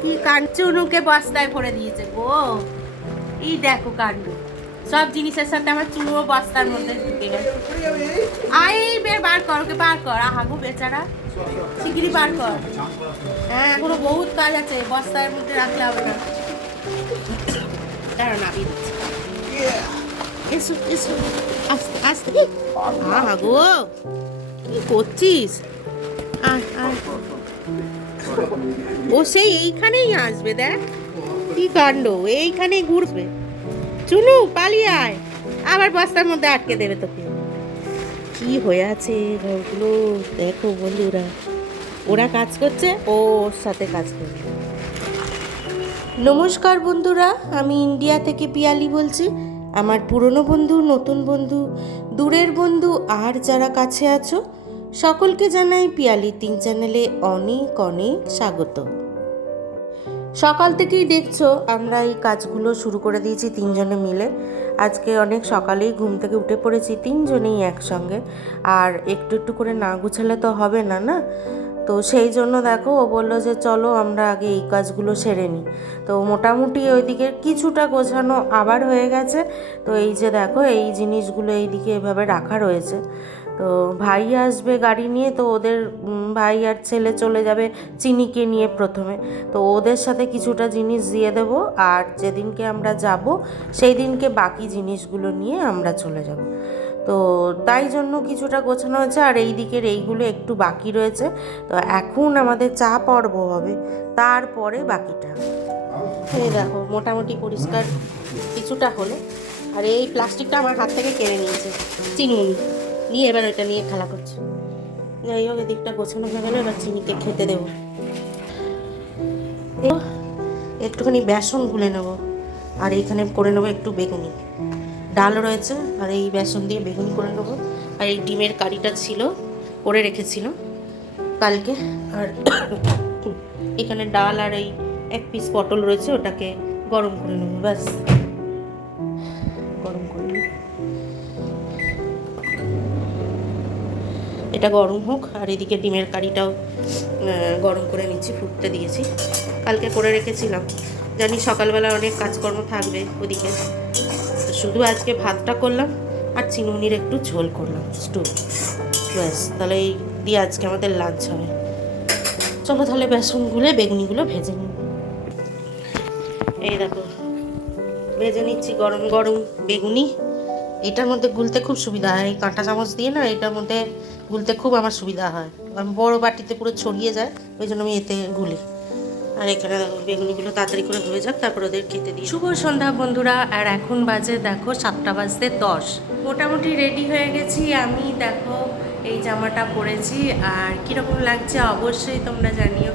কি কাঞ্চুনুকে বস্তায় ভরে দিয়েছে গো? এই দেখো কাণ্ড। সব জিনিসের সাথে আমার চুনুও বস্তার মধ্যে ঢুকে গেছে। আই বের, বার কর, ওকে বার কর। আহাগো বেচারা, শিগগিরই বার কর। হ্যাঁ এখনও বহুত কাজ আছে, বস্তার মধ্যে রাখলে হবে না। দাঁড়া না দিয়ে দিচ্ছি। এসো এসো। আস্তে আস্তে। আহা গো, কি করছিস? আয় আয়। ও সেই এইখানেই আসবে, দেখ। কি কাণ্ড, এইখানেই ঘুরবে। চুনু, পালিয়ে আয়। আবার বস্তার মধ্যে আটকে দেবে তোকে। কি হয়ে আছে ঘরগুলো? দেখো বন্ধুরা, ওরা কাজ করছে ওর সাথে কাজ করছে। নমস্কার বন্ধুরা, আমি ইন্ডিয়া থেকে পিয়ালি বলছি। আমার পুরনো বন্ধু, নতুন বন্ধু, দূরের বন্ধু, আর যারা কাছে আছো সকলকে জানাই পিয়ালি তিন চ্যানেলে অনেক অনেক স্বাগত। সকাল থেকেই দেখছ, আমরা এই কাজগুলো শুরু করে দিয়েছি তিনজনে মিলে। আজকে অনেক সকালেই ঘুম থেকে উঠে পড়েছি তিনজনেই একসঙ্গে। আর একটু একটু করে না গুছালে তো হবে না না? তো সেই জন্য দেখো, ও বলল যে চলো আমরা আগে এই কাজগুলো সেরে নিই। তো মোটামুটি ওইদিকে কিছুটা গোছানো আবার হয়ে গেছে। তো এই যে দেখো, এই জিনিসগুলো এইদিকে এভাবে রাখা রয়েছে। তো ভাই আসবে গাড়ি নিয়ে, তো ওদের ভাই আর ছেলে চলে যাবে চিনিকে নিয়ে প্রথমে। তো ওদের সাথে কিছুটা জিনিস দিয়ে দেব, আর যেদিনকে আমরা যাব সেই দিনকে বাকি জিনিসগুলো নিয়ে আমরা চলে যাব। তো তাই জন্য কিছুটা গোছানো হয়েছে, আর এই দিকের এইগুলো একটু বাকি রয়েছে। তো এখন আমাদের চা পর্ব হবে, তারপরে বাকিটা। এই দেখো, মোটামুটি পরিষ্কার কিছুটা হলো, আর এই প্লাস্টিকটা আমার হাত থেকে কেড়ে নিয়েছে চিনুনি নিয়ে এবার ওইটা নিয়ে খেলা করছে। যাই হোক এদিকটা গোছানো হয়ে গেলো, এবার চিনিকে খেতে দেবো। একটুখানি বেসন গুলে নেব, আর এইখানে করে নেব একটু বেগুনি। ডাল রয়েছে, আর এই বেসন দিয়ে বেগুনি করে নেব। আর এই ডিমের কারিটা ছিল, করে রেখেছিল কালকে। আর এখানে ডাল আর এই এক পিস পটল রয়েছে, ওটাকে গরম করে নেব, ব্যাস। এটা গরম হোক, আর এদিকে ডিমের কারিটাও গরম করে নিচ্ছি, ফুটতে দিয়েছি। কালকে করে রেখেছিলাম। জানি সকালবেলা অনেক কাজকর্ম থাকবে ওদিকে। শুধু আজকে ভাতটা করলাম, আর চিনুনির একটু ঝোল করলাম স্টু ব্যাস, তাহলে এই দিয়ে আজকে আমাদের লাঞ্চ হবে। চলো তাহলে বেসন গুলে বেগুনিগুলো ভেজে নিই। এই দেখো, ভেজে নিচ্ছি গরম গরম বেগুনি। এটার মধ্যে গুলতে খুব সুবিধা হয়, এই কাঁটা চামচ দিয়ে না, এটার মধ্যে গুলতে খুব আমার সুবিধা হয়। আমি বড় বাটিতে পুরো ছড়িয়ে যায়, ওই জন্য আমি এতে গুলি। আর এখানে বেগুনিগুলো তাড়াতাড়ি করে হয়ে যাক, তারপর ওদের খেতে দিই। শুভ সন্ধ্যা বন্ধুরা, আর এখন বাজে দেখো সাতটা বাজতে দশ। মোটামুটি রেডি হয়ে গেছি, আমি দেখো এই জামাটা পরেছি, আর কীরকম লাগছে অবশ্যই তোমরা জানিও।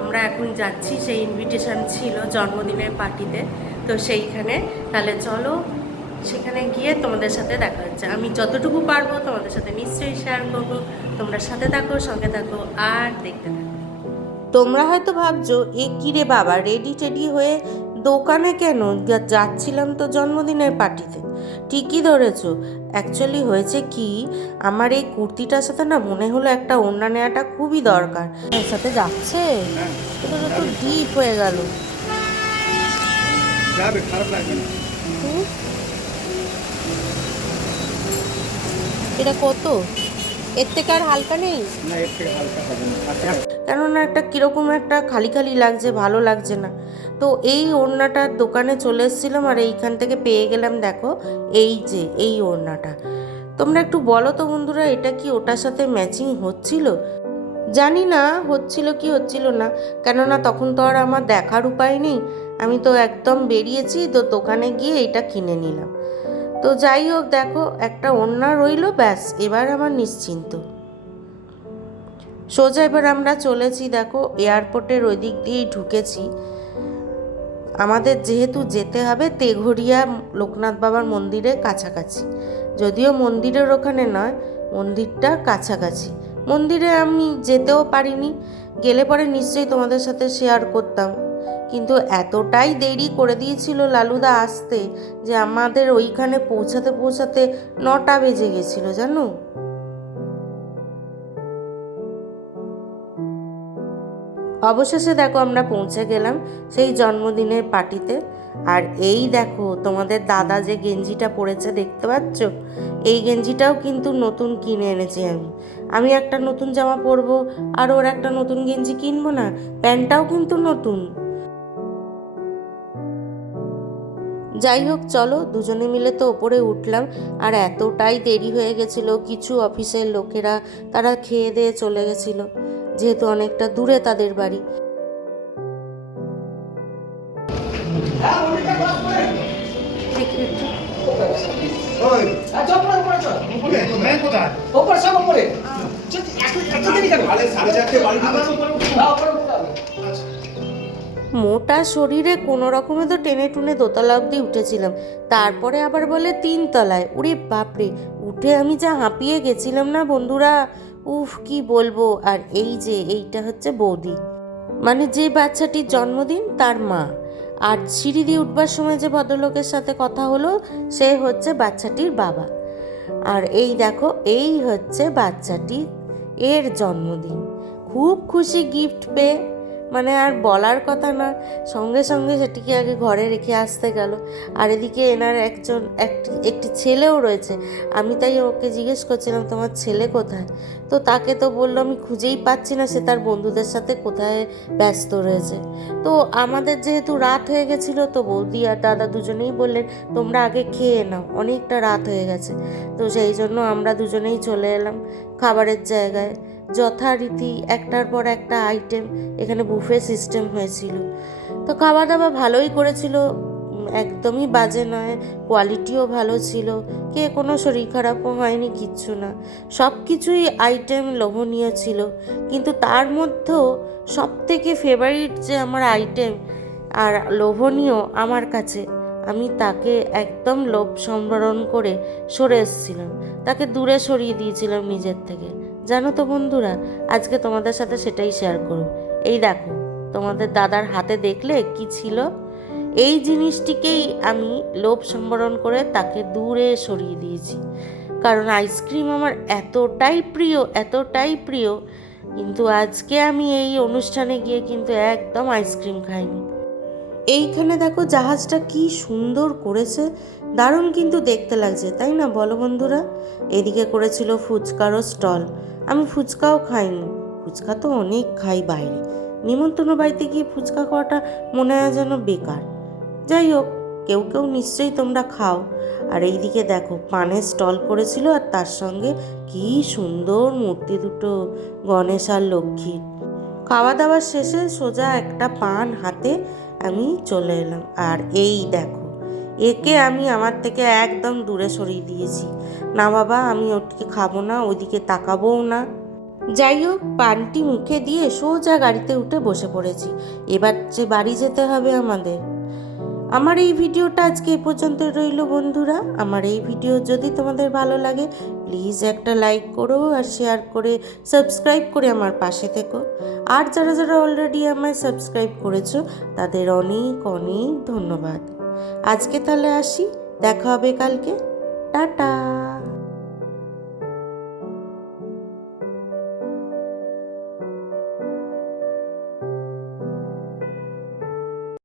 আমরা এখন যাচ্ছি, সেই ইনভিটেশন ছিল জন্মদিনের পার্টিতে তো সেইখানে। তাহলে চলো সেখানে গিয়ে তোমাদের সাথে দেখা হচ্ছে। আমি যতটুকু পারব তোমাদের সাথে নিশ্চয়ই শেয়ার করব। তোমরা সাথে থাকো সঙ্গে থাকো আর দেখতে থাকো। তোমরা হয়তো ভাবছ এ কিরে বাবা রেডি টেডি হয়ে দোকানে কেন? যাচ্ছিলাম তো জন্মদিনের পার্টিতে। ঠিকই ধরেছো। অ্যাকচুয়ালি হয়েছে কি আমার এই কুর্তিটার সাথে না মনে হলো একটা ওড়না নেওয়াটা খুবই দরকার। এর সাথে যাচ্ছে? এটা তো ডিপ হয়ে গেল। যাবে খারাপ লাগবে? এটা কত? এর থেকে আর হালকা নেই? কেননা একটা কীরকম একটা খালি খালি লাগছে ভালো লাগছে না। তো এই ওড়নাটার দোকানে চলে এসেছিলাম আর এইখান থেকে পেয়ে গেলাম দেখো এই যে এই ওড়নাটা। তোমরা একটু বলো তো বন্ধুরা এটা কি ওটার সাথে ম্যাচিং হচ্ছিল? জানি না হচ্ছিল কি হচ্ছিল না। কেননা তখন তো আর আমার দেখার উপায় নেই। আমি তো একদম বেরিয়েছি তো দোকানে গিয়ে এটা কিনে নিলাম। তো যাই হোক, দেখো, একটা ওড়না রইল, ব্যাস, এবার আমার নিশ্চিন্ত। সোজা এবার আমরা চলেছি, দেখো, এয়ারপোর্টের ওই দিক দিয়েই ঢুকেছি। আমাদের যেহেতু যেতে হবে তেঘরিয়া লোকনাথ বাবার মন্দিরের কাছাকাছি। যদিও মন্দিরের ওখানে নয়, মন্দিরটার কাছাকাছি। মন্দিরে আমি যেতেও পারিনি, গেলে পরে নিশ্চয়ই তোমাদের সাথে শেয়ার করতাম। কিন্তু এতটাই দেরি করে দিয়েছিল লালুদা আসতে যে আমাদের ওইখানে পৌঁছাতে পৌঁছাতে নটা বেজে গেছিল, জানো? অবশেষে দেখো আমরা পৌঁছে গেলাম সেই জন্মদিনের পার্টিতে। আর এই দেখো, তোমাদের দাদা যে গেঞ্জিটা পরেছে, দেখতে পাচ্ছ? এই গেঞ্জিটাও কিন্তু নতুন কিনে এনেছি আমি। আমি একটা নতুন জামা পরবো আর ওর একটা নতুন গেঞ্জি কিনবো না? প্যান্টটাও কিন্তু নতুন। যাই হোক চলো দুজনে মিলে তো ওপরে উঠলাম। আর এতটাই দেরি হয়ে গেছিল কিছু অফিসের লোকেরা তারা খেয়ে দিয়ে চলে গেছিল যেহেতু অনেকটা দূরে তাদের বাড়ি। ব্যাংক কোথায়? মোটা শরীরে কোনো রকমে তো টেনে টুনে দোতলা অবধি উঠেছিলাম। তারপরে আবার বলে, তিন তলায়। উরে বাপরে, উঠে আমি যা হাঁপিয়ে গেছিলাম না বন্ধুরা? উফ, কি বলব? আর এই যে, এইটা হচ্ছে বৌদি। মানে যে বাচ্চাটির জন্মদিন, তার মা। আর সিঁড়ি দিয়ে উঠবার সময় যে ভদ্রলোকের সাথে কথা হলো, সে হচ্ছে বাচ্চাটির বাবা। আর এই দেখো, এই হচ্ছে বাচ্চাটি এর জন্মদিন। খুব খুশি গিফট পেয়ে মানে আর বলার কথা না। সঙ্গে সঙ্গে সেটিকে আগে ঘরে রেখে আসতে গেল। আর এদিকে এনার একজন, একটি একটি ছেলেও রয়েছে। আমি তাই ওকে জিজ্ঞেস করছিলাম, তোমার ছেলে কোথায়? তো তাকে তো বলল, আমি খুঁজেই পাচ্ছি না, সে তার বন্ধুদের সাথে কোথায় ব্যস্ত রয়েছে। তো আমাদের যেহেতু রাত হয়ে গেছিল, তো বৌদি আর দাদা দুজনেই বললেন, তোমরা আগে খেয়ে নাও, অনেকটা রাত হয়ে গেছে। তো সেই জন্য আমরা দুজনেই চলে এলাম খাবারের জায়গায়। যথারীতি একটার পর একটা আইটেম এখানে বুফে সিস্টেম হয়েছিল। তো খাওয়া দাওয়া ভালোই করেছিল, একদমই বাজে নয় কোয়ালিটিও ভালো ছিল, কে কোনো শরীর খারাপও হয়নি, কিচ্ছু না। সব কিছুই আইটেম লোভনীয় ছিল, কিন্তু তার মধ্যেও সব থেকে ফেভারিট যে আমার আইটেম আর লোভনীয় আমার কাছে, আমি তাকে একদম লোভ সম্বরণ করে সরে এসেছিলাম। তাকে দূরে সরিয়ে দিয়েছিলাম নিজের থেকে। জানো তো বন্ধুরা, আজকে তোমাদের সাথে সেটাই শেয়ার করব। এই দেখো, তোমাদের দাদার হাতে দেখলে কি ছিল? এই জিনিসটিকেই আমি লোভ সম্বরণ করে তাকে দূরে সরিয়ে দিয়েছি। কারণ আইসক্রিম আমার এতটাই প্রিয় এতটাই প্রিয়, কিন্তু আজকে আমি এই অনুষ্ঠানে গিয়ে কিন্তু একদম আইসক্রিম খাইনি। এইখানে দেখো জাহাজটা কি সুন্দর করেছে দারুণ কিন্তু দেখতে লাগছে, তাই না? বলো বন্ধুরা। এদিকে করেছিল ফুচকারও স্টল। আমি ফুচকাও খাইনি। ফুচকা তো অনেক খাই বাইরে। নিমন্ত্রণ বাড়িতে গিয়ে ফুচকা খাওয়াটা মনে হয় যেন বেকার। যাই হোক, কেউ কেউ নিশ্চয়ই তোমরা খাও। আর এইদিকে দেখো, পানের স্টল করেছিল আর তার সঙ্গে কি সুন্দর মূর্তি দুটো, গণেশ আর লক্ষ্মীর। খাওয়া দাওয়ার শেষে সোজা একটা পান হাতে আমি চলে এলাম। আর এই দেখো একে আমি আমার থেকে একদম দূরে সরিয়ে দিয়েছি। না বাবা, আমি ওটিকে খাব না ওইদিকে তাকাবোও না। যাই হোক পানটি মুখে দিয়ে সোজা গাড়িতে উঠে বসে পড়েছি। এবার যে বাড়ি যেতে হবে আমাদের। আমার এই ভিডিওটা আজকে এ পর্যন্ত রইল বন্ধুরা। আমার এই ভিডিও যদি তোমাদের ভালো লাগে প্লিজ একটা লাইক করো আর শেয়ার করে সাবস্ক্রাইব করে আমার পাশে থেকো। আর যারা যারা অলরেডি আমায় সাবস্ক্রাইব করেছ, তাদের অনেক অনেক ধন্যবাদ। আজকে তাহলে আসি দেখা হবে কালকে। টাটা।